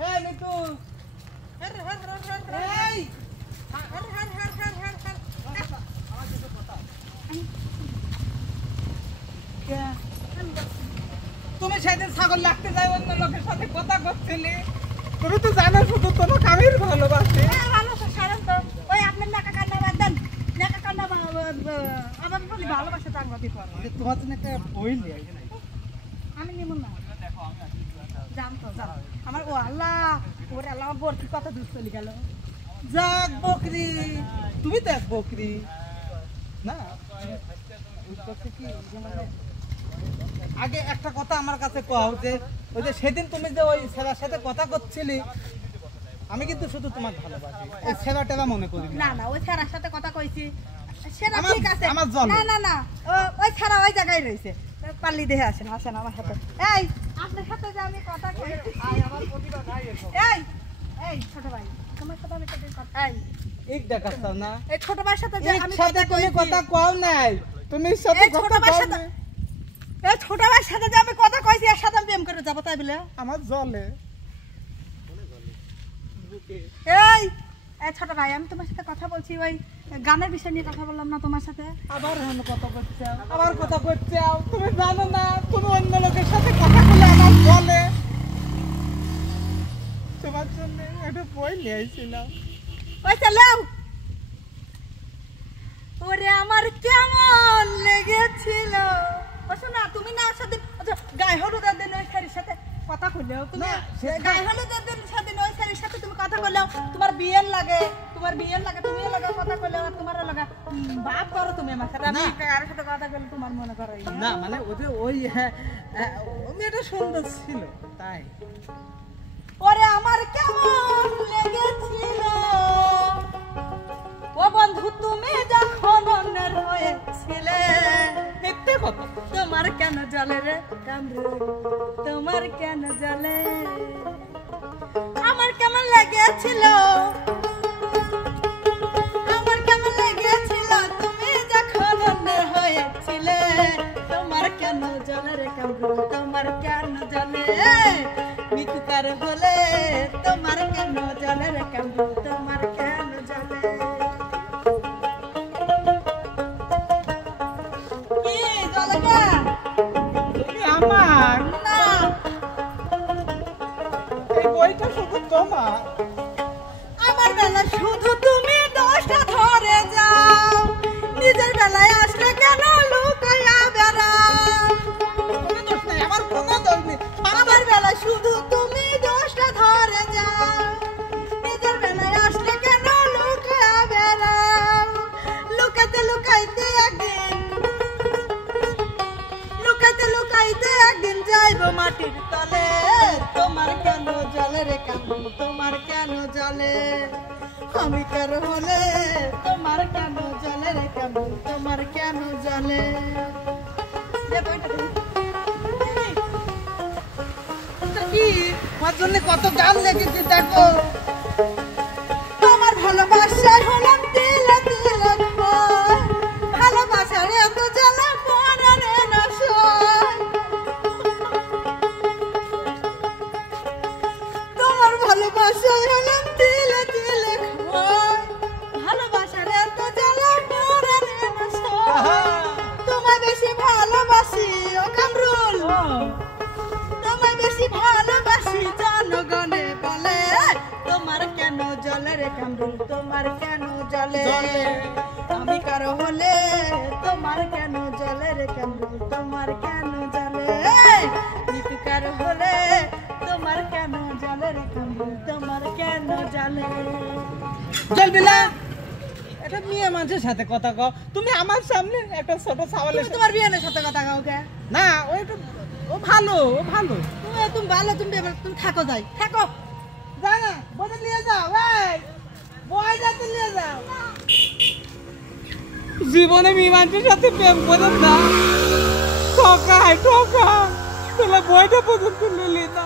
এই নিতু হর হর হর হর এই হর হর হর হর হর হর আমার কিছু কথা কে তুমি সেদিন ছাগল লাগতে যাই অন্য লোকের সাথে কথা করছিলে তুমি তো জানো শুধু তোমাকে আমি ভালোবাসি ভালো সারান তো ওই আপনার নাকা কান্না বাদ দেন নাকা কান্না আমার বলি ভালোবাসা টাঙ্গা দিতে পারবো তোমার জন্য একটা বই নিয়ে আমি নিব না জান তো জান আমার ও আল্লাহ ওরে আল্লাহ বর কি কথা দূর চলে গেল যাক বকরি তুমি তো এক বকরি না আগে একটা কথা আমার কাছে কও যে ওই যে সেদিন তুমি যে ওই ছেলের সাথে কথা করছিলি আমি কিন্তু শুধু তোমার ভালোবাসি এই ছেলেটা মনে করি না না ওই ছাড়ার সাথে কথা কইছি সেটা ঠিক আছে আমার জল না না না ওই ছাড়া ওই জায়গায় রইছে পাল্লি দেখে আসেন আসেন আমার সাথে এই আপনার সাথে যে আমি কথা কইছি আমার প্রতিভা নাই এই এই ছোট ভাই তোমার সাথে আমি কথা এই এক দেখাচ্ছ না এই ছোট ভাইয়ের সাথে যে আমি সাথে তুমি কথা কও নাই তুমি সাথে এই ছোট ভাইয়ের সাথে এই ছোট ভাইয়ের সাথে যে আমি কথা কইছি এর সাথে আমি প্রেম করে যাব তাই বলে আমার জলে এই এই ছোট ভাই আমি তোমার সাথে কথা বলছি ওই গানের বিষয় নিয়ে কথা বললাম না তোমার সাথে আবার অন্য কথা করতে আবার কথা করতে তুমি জানো না তুমি অন্য লোকের সাথে কথা বলে আমার বলে তোমার জন্য একটা বই নিয়ে আইছিলাম ওই চালাও ওরে আমার কেমন লেগেছিল ও শোনা তুমি না সাথে গায়ে হলুদের দিন ওই শাড়ির সাথে কথা কইলেও তুমি গায়ে হলুদের দিন সাথে ওই শাড়ির সাথে তুমি কথা কইলেও তোমার বিয়ের লাগে তুমিও লাগে কথা কইলেও আর তোমারও লাগে বাপ করো তুমি আমার সাথে আমি কার সাথে কথা কইলে তোমার মনে করো না মানে ওই মেয়েটা সুন্দর ছিল তাই ওরে আমার কেমন লেগেছিল ও বন্ধু তুমি যখন অন্যের হয়েছিলে মিথ্যে কথা তোমার কেন জলে রে কামড়ে তোমার কেন জলে আমার কেমন লেগেছিল তুমি যখন অন্যের হয়েছিলে তোমার কেন জলে রে কামড়ে তোমার কেন জলে মিথুকার বলে তোমার কেন জলে রে কামড়ে তোমার কেন জলে তুমি আমার না এই বইটা শুধু তোমার আমার বেলা শুধু তুমি দোষটা ধরে যাও নিজের বেলায় আসলে কেন লুকাইয়া বেড়াও কোনো দোষ নেই আমার কোনো দোষ নেই আমার বেলা শুধু তুমি দোষটা ধরে যাও নিজের বেলায় আসলে কেন লুকাইয়া বেড়াও লুকাইতে একদিন যাইব মাটির তলে তোমার কেন জলে রে কান্দু তোমার কেন জলে আমি কার হলে তোমার কেন জলে রে কান্দু তোমার কেন জলে কি আমার জন্য কত গান লেগেছে দেখো তোমার ভালোবাসায় হলাম দিল দিল ভালোবাসার এত জ্বালা মনে না তোমার ভালোবাসায় হলাম দিল দিল ভালোবাসার এত জ্বালা মনে না তোমায় বেশি ভালোবাসি ও কামরুল তোমায় বেশি ভালোবাসি জনগণে বলে তোমার কেন জলে রে কামরুল তোমার কেন জলে আমি কারো হলে তোমার কেন জলে রে কামরুল তোমার কেন জলে নিতু কারো হলে তোমার কেন জলে রে কামরুল তোমার কেন জলে চলবিলা এটা মেয়ে মানুষের সাথে কথা কও তুমি আমার সামনে একটা ছোট ছাওয়ালের তুমি তোমার বিয়ানের সাথে কথা কাও কে না ওই ও ভালো তুমি ভালো তুমি থাকো যাই থাকো জানা বলে নিয়ে যাও এই বয় যাতে নিয়ে যাও জীবনে মেয়ে সাথে প্রেম করে না ঠকা তোলা বইটা পর্যন্ত নিলি না